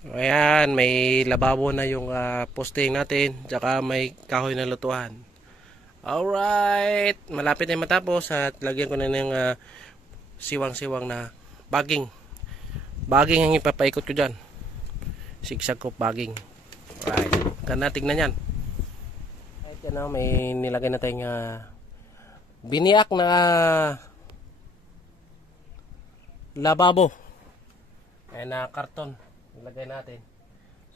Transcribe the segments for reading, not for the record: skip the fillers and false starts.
Ayan, may lababo na yung posting natin. Tsaka may kahoy na lutuan. Alright, malapit na matapos at lagyan ko na ng siwang-siwang na bagging. Bagging ang ipapaikot ko dyan. Sigsag ko bagging. Alright, ganda tignan yan. Alright, yan may nilagay na tayong biniyak na lababo. Ayan na karton. Nilagay natin.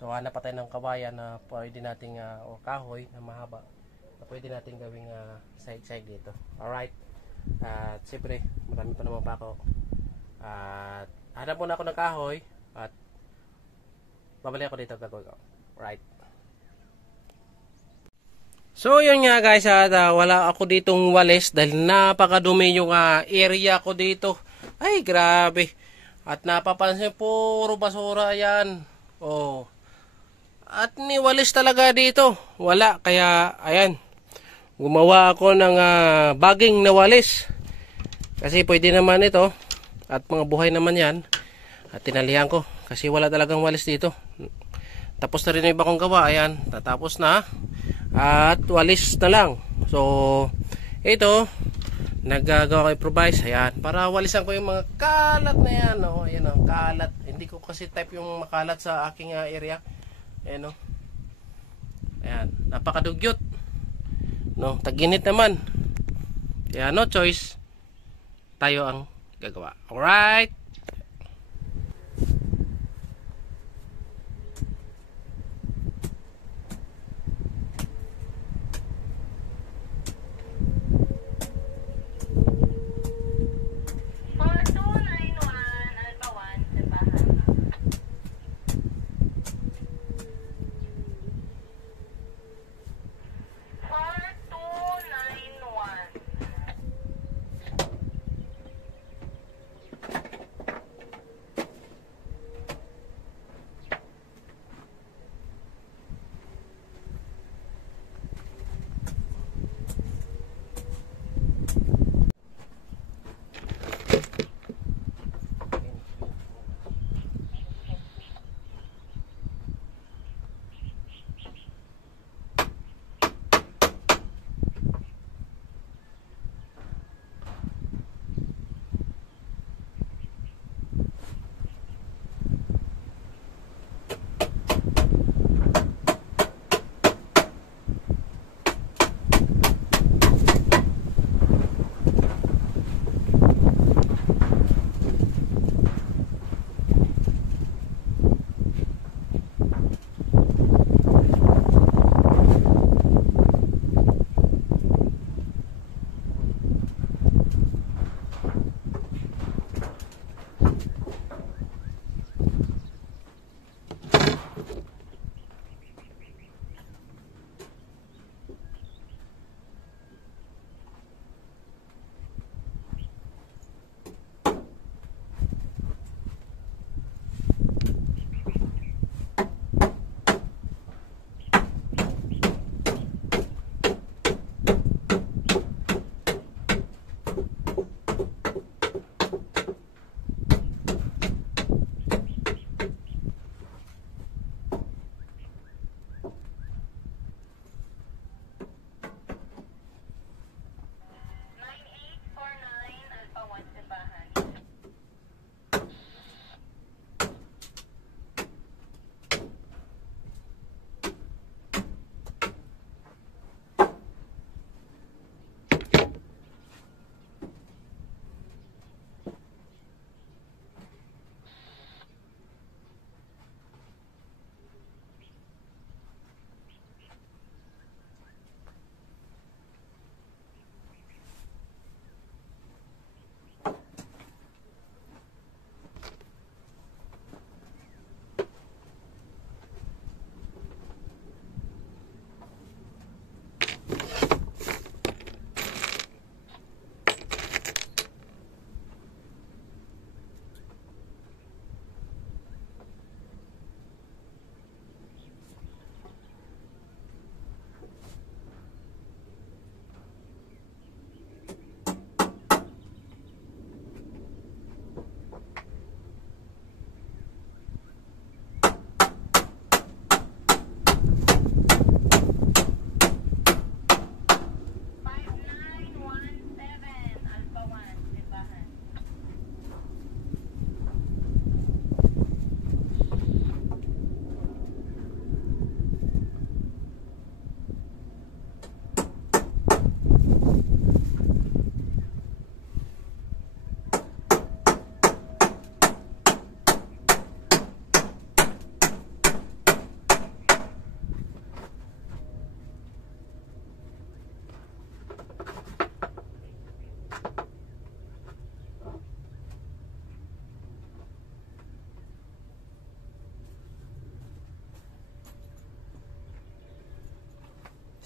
So hanap pa tayo ng kawayan na pwede nating o kahoy na mahaba na pwede nating gawing side-side dito. Alright. At siyempre, marami pa naman pa ako. At hanap muna ako ng kahoy at babalik ako dito gagawin ko. Right. So yun nga guys, wala ako ditong walis dahil napakadumi yung area ko dito. Ay grabe. At napapansin puro basura yan. Oh. At ni walis talaga dito. Wala. Kaya ayan. Gumawa ako ng bagging na walis. Kasi pwede naman ito. At mga buhay naman yan. At tinalihan ko. Kasi wala talagang walis dito. Tapos na rin yung iba kong gawa. Ayan. Tatapos na. At walis na lang. So ito. Naggagawa ko improvise. Ayan. Para walisan ko yung mga kalat na yan. Oh. Ayan o. Kalat. Hindi ko kasi type yung makalat sa aking area. Ayan o. Ayan. Napakadugyot. No. Taginit naman. Kaya no choice. Tayo ang gagawa. Alright.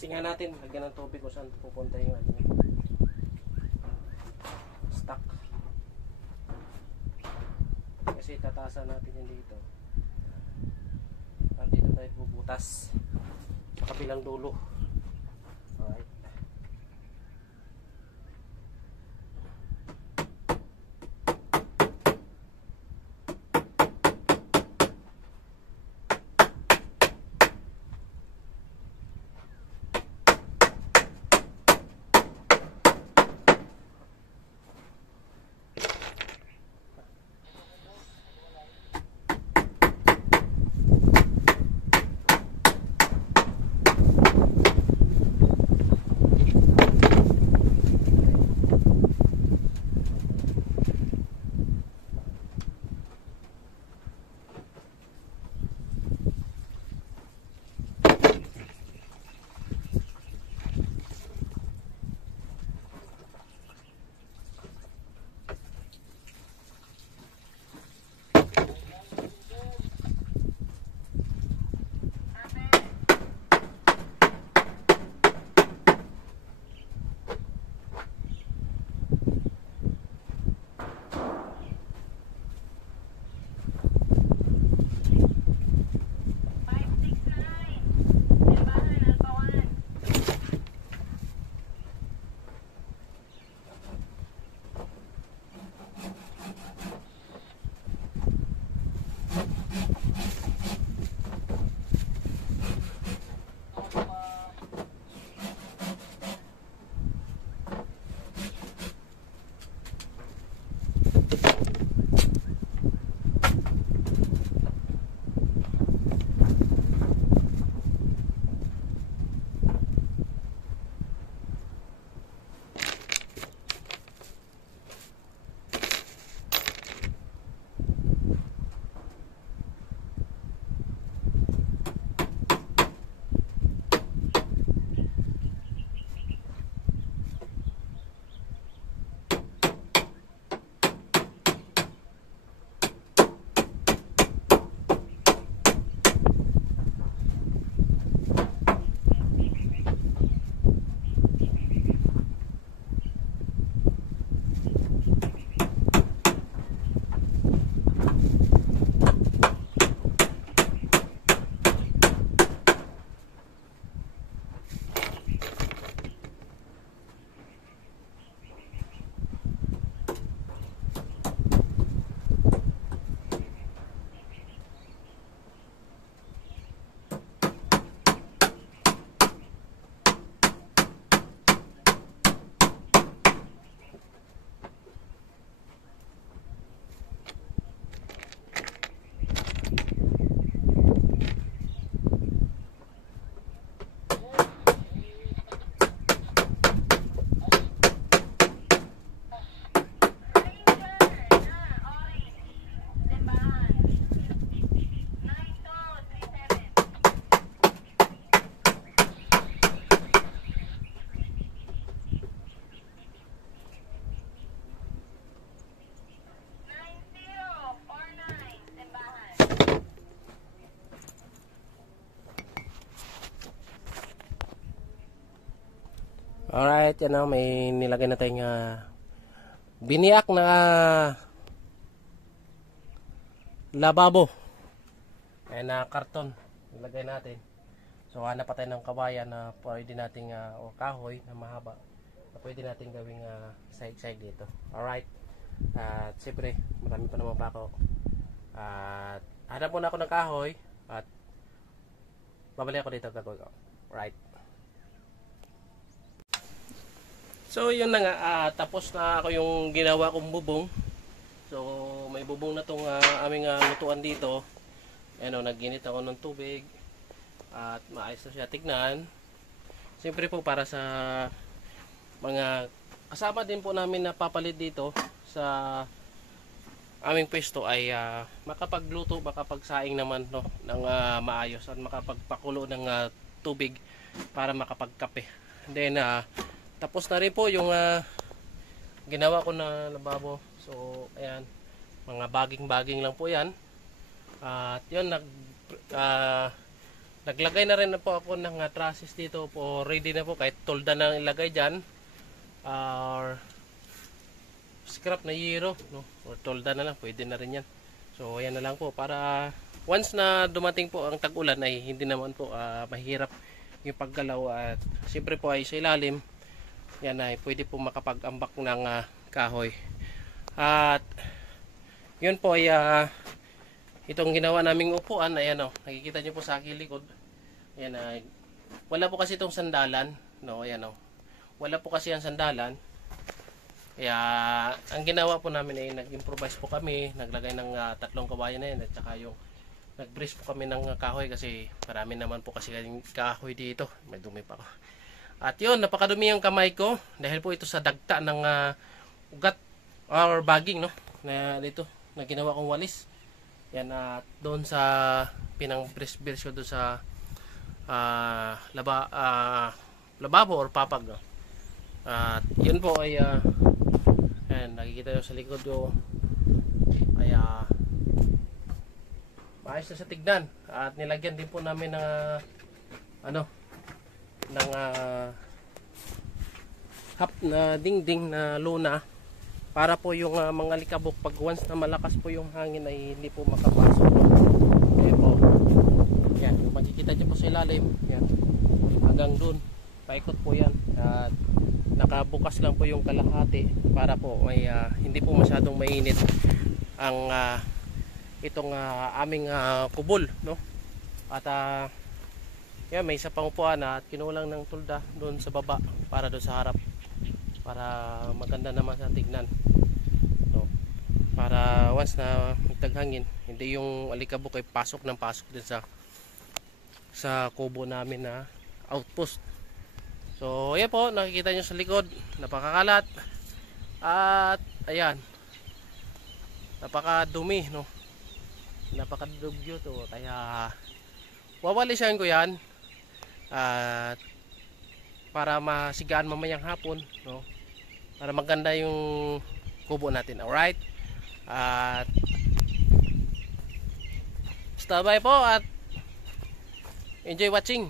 testingan natin, lagyan ng tubig kung saan pupunta yung ano niya. Stock. Kasi tatasan natin yan dito. At dito tayo bubutas sa kabilang dulo. Alright. Alright, yan na, may nilagay na tayong biniyak na lababo. Ayan na karton, nilagay natin. So hanap pa tayo ng kawayan na pwede nating, o kahoy na mahaba, na pwede nating gawing side-side dito. Alright, at siyempre, marami pa naman pa ako. At hanap muna ako ng kahoy, at babalik ako dito gagawin ko. Alright. So yun na nga, tapos na ako yung ginawa kong bubong. So may bubong na tong aming lutuan dito. Ano, nag-init ako ng tubig at maayos na siya tignan. Siyempre po para sa mga kasama din po namin na papalit dito sa aming pwesto ay makapagluto, makapagsaing naman, no, ng maayos at makapagpakulo ng tubig para makapagkape. And then tapos na rin po yung ginawa ko na lababo. So ayan, mga baging-baging lang po yan. At yun, naglagay na rin na po ako ng trusses dito po, ready na po kahit tolda na ilagay dyan or scrap na yero, no? Or tolda na lang, pwede na rin yan. So ayan na lang po, para once na dumating po ang tag-ulan ay hindi naman po mahirap yung paggalaw, at siyempre po ay sa ilalim yan ay pwede po makapag-ambak ng kahoy. At yun po ay itong ginawa naming upuan, ayan o, nakikita nyo po sa aking likod. Ayan, wala po kasi itong sandalan, no? Ayan o, wala po kasi ang sandalan. Kaya ang ginawa po namin ay nag-improvise po kami, naglagay ng 3 kawayan na yan, at saka yung nag-brace po kami ng kahoy kasi marami naman po kasi kahoy dito. May dumi pa ako. At yun, napakadumi yung kamay ko dahil po ito sa dagta ng ugat or bagging, no? Na dito, na ginawa kong walis. Yan, at doon sa pinang-brace ko doon sa lababo or papag, no? At yun po ay ayan, nakikita nyo sa likod ko ay maayos na sa tignan. At nilagyan din po namin ng half na dingding na luna para po yung mga likabok pag once na malakas po yung hangin ay hindi po makapasok po. Ayan po, yan, makikita nyo po sa ilalim yan, hanggang dun paikot po yan, at nakabukas lang po yung kalahati para po may hindi po masyadong mainit ang itong aming kubol, no? At yan, may isa pang upuan at kinulang ng tulda doon sa baba para doon sa harap para maganda naman sa tignan, no? Para once na magtaghangin hindi yung alikabok ay pasok ng pasok din sa kubo namin na outpost. So ayan po, nakikita nyo sa likod, napakakalat at ayan, napakadumi, no? Napakadugyo to, kaya wawalisan ko yan at para masigaan mamayang hapon, no? Para maganda yung kubo natin. Alright, at stay by po at enjoy watching.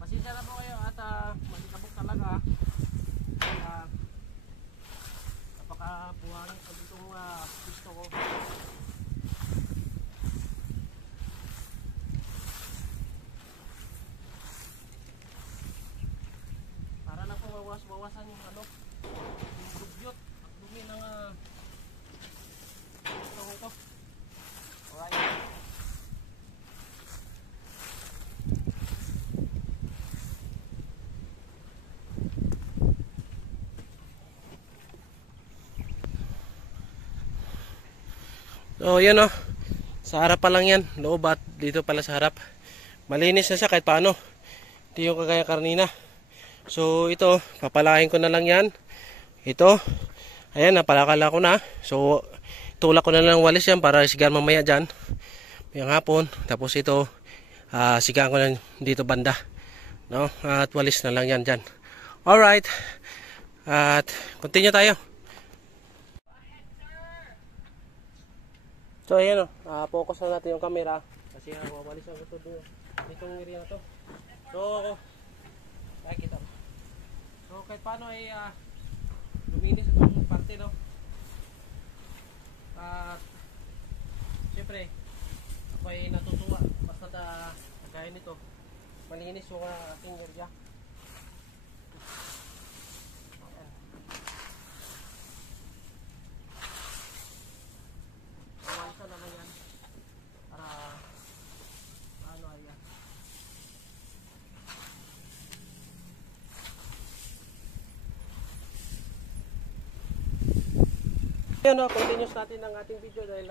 Pasensya na po kayo at malikabok talaga. Napakabuhangin ko ditong gusto ko. Para lang po bawasan yung yung dugyot at dumi ng gusto ko ito. Alright. So yun oh. Sa harap pa lang yan. Loob at dito pala sa harap. Malinis na siya kahit paano. Hindi yung kagaya kanina. So ito, papalakin ko na lang yan. Ito. Ayan, napalakala ko na. So tulak ko na lang walis yan para sigaan mamaya dyan. Mayang hapon. Tapos ito, sigaan ko na dito banda. No? At walis na lang yan dyan. Alright. At continue tayo. So ayan o, focus na natin yung camera. Kasi wawalis ang ito ditong area na to. So, kita mo. So kahit paano ay luminis itong parte, no? At siyempre ako ay natutuwa basta kagaya nito malinis yung aking area. Awansa na lang yan para ano ay yan o, continuous natin ang ating video dahil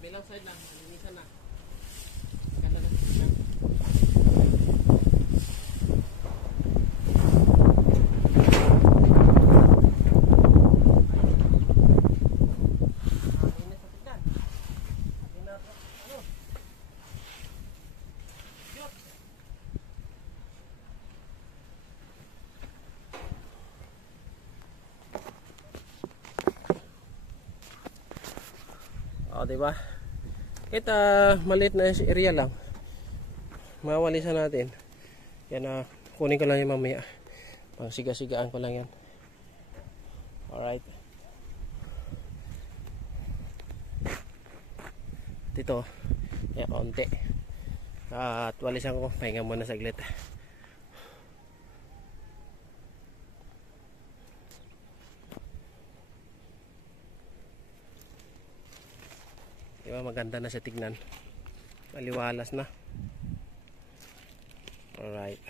kabilang side lang, malinisan na. Maganda na siya. O, diba? Kita maliit na area lang. Mawalisan natin. Yan kunin ko lang yung mamaya. Pang siga-sigaan ko lang yan. Alright. Dito. Yan, konti. At walisan ko. Pahinga muna saglit. Diba maganda na siya tignan. Maliwalas na. Alright.